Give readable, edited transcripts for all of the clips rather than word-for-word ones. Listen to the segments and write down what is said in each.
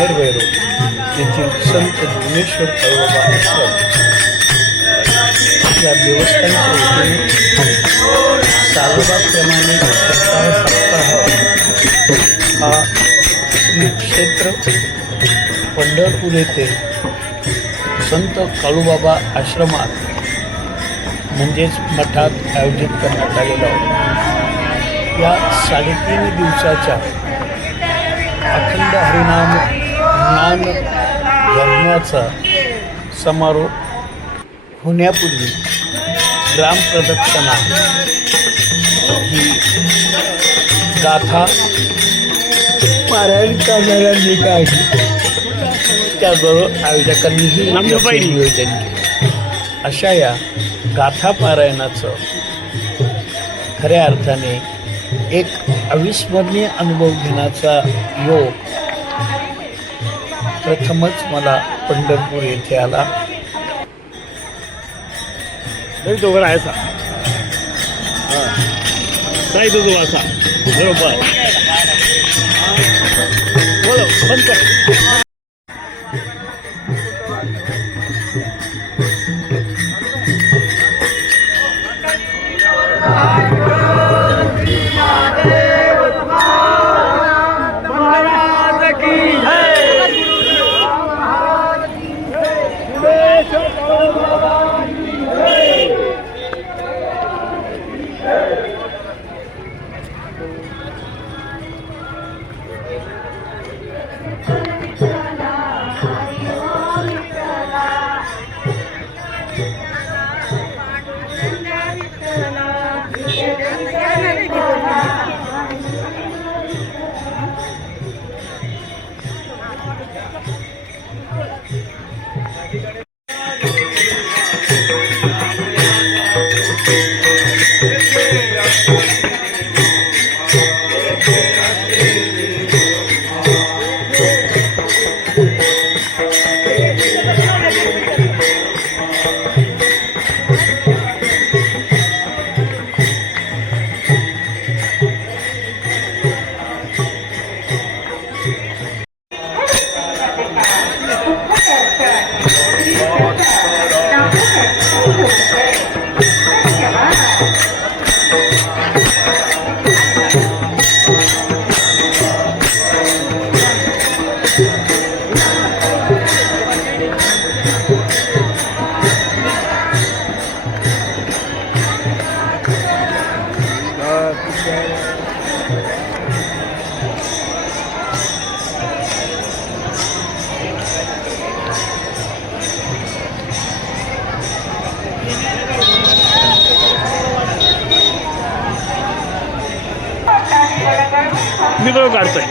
कामेरभैरव येथील संत ज्ञानेश्वर काळूबाबा आश्रम या देवस्थानच्या वतीने सालोबाप्रमाणे सप्ताह हा श्री क्षेत्र पंढरपूर येथे संत काळूबाबा आश्रमात म्हणजेच मठात आयोजित करण्यात आलेला होता। या 3.5 दिवसाच्या अखंड हरिनाम ज्ञान यज्ञाचा समारोप होण्यापूर्वी ग्रामप्रदक्षिणा ही गाथा पारायण करणाऱ्यांनी काढली, त्याचबरोबर आयोजकांनीही नियोजन केले। अशा या गाथा पारायणाचं खऱ्या अर्थाने एक अविस्मरणीय अनुभव घेण्याचा योग प्रथमच मला पंढरपूर येथे आला। दोघं राहायचा नाही तुझं असा बरोबर बोलो बंद कर। मी बरोबर काढतोय।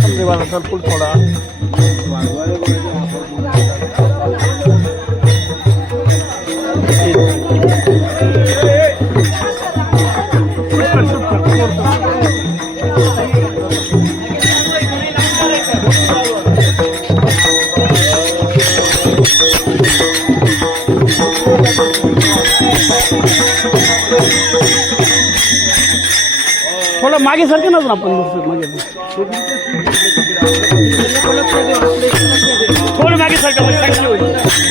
समजे वाला सर फुल थोड़ा थोडं मागे सारखे ना आपण मागे थोडं मागे सारखं म्हणजे चांगली होईल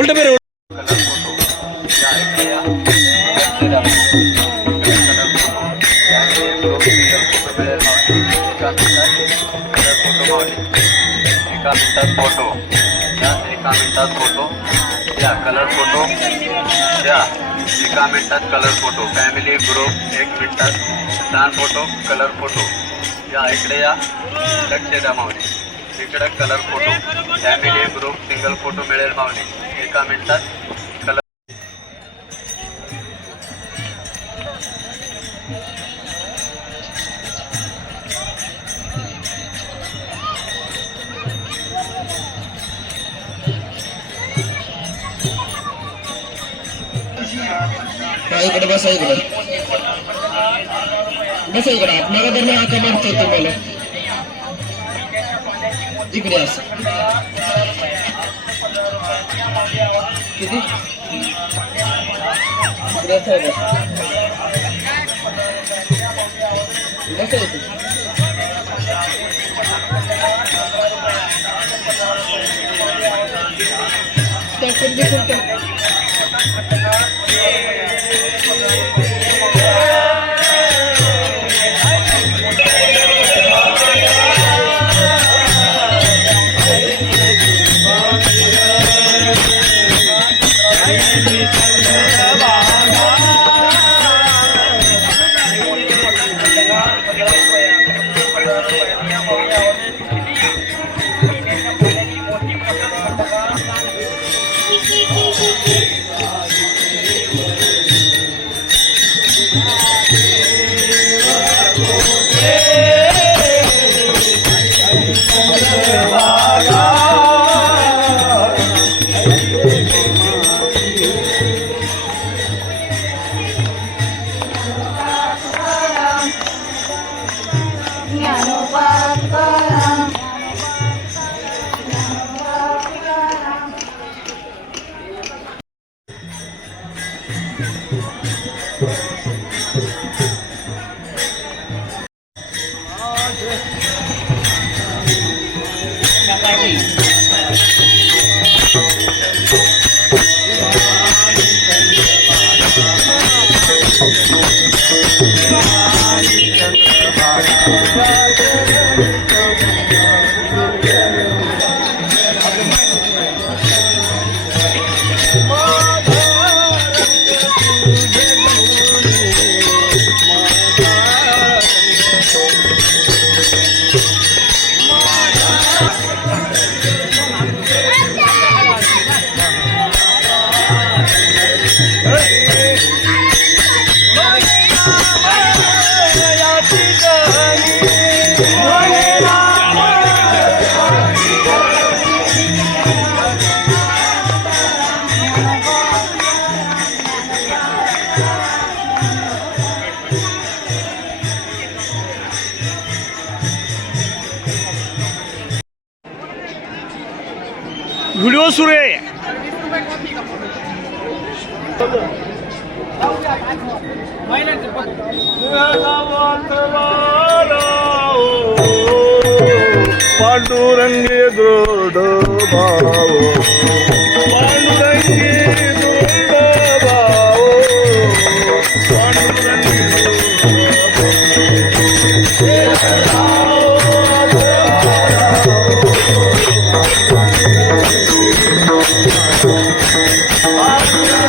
उलट मेरे फोटो एका मिनिटात फोटो या कलर फोटो या एका मिनिटात कलर फोटो फॅमिली ग्रुप 1 मिनिटात छान फोटो कलर फोटो या इकडे या लक्ष द्या मावली इकडे colour photo family group single photo मिळेल मावली एका मिनिटात कलर इकडे बसा इकडे आपल्याला त्यांनी हाका मारतो तुम्हाला इकडे असं किती इकडे असं पांडुरंगे दृढ भाव पांडुरंगे दृढ भाव पांडुरंगे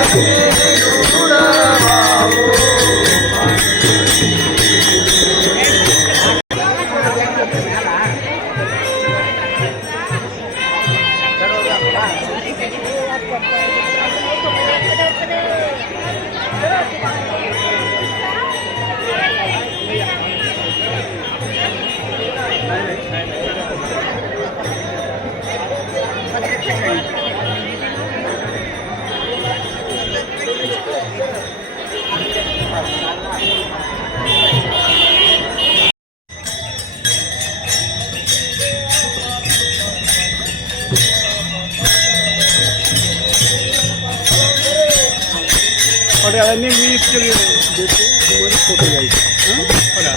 पड्याने मी इतके देतो तुम्हाला फोटो घ्यायचे पड्या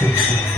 Thank you.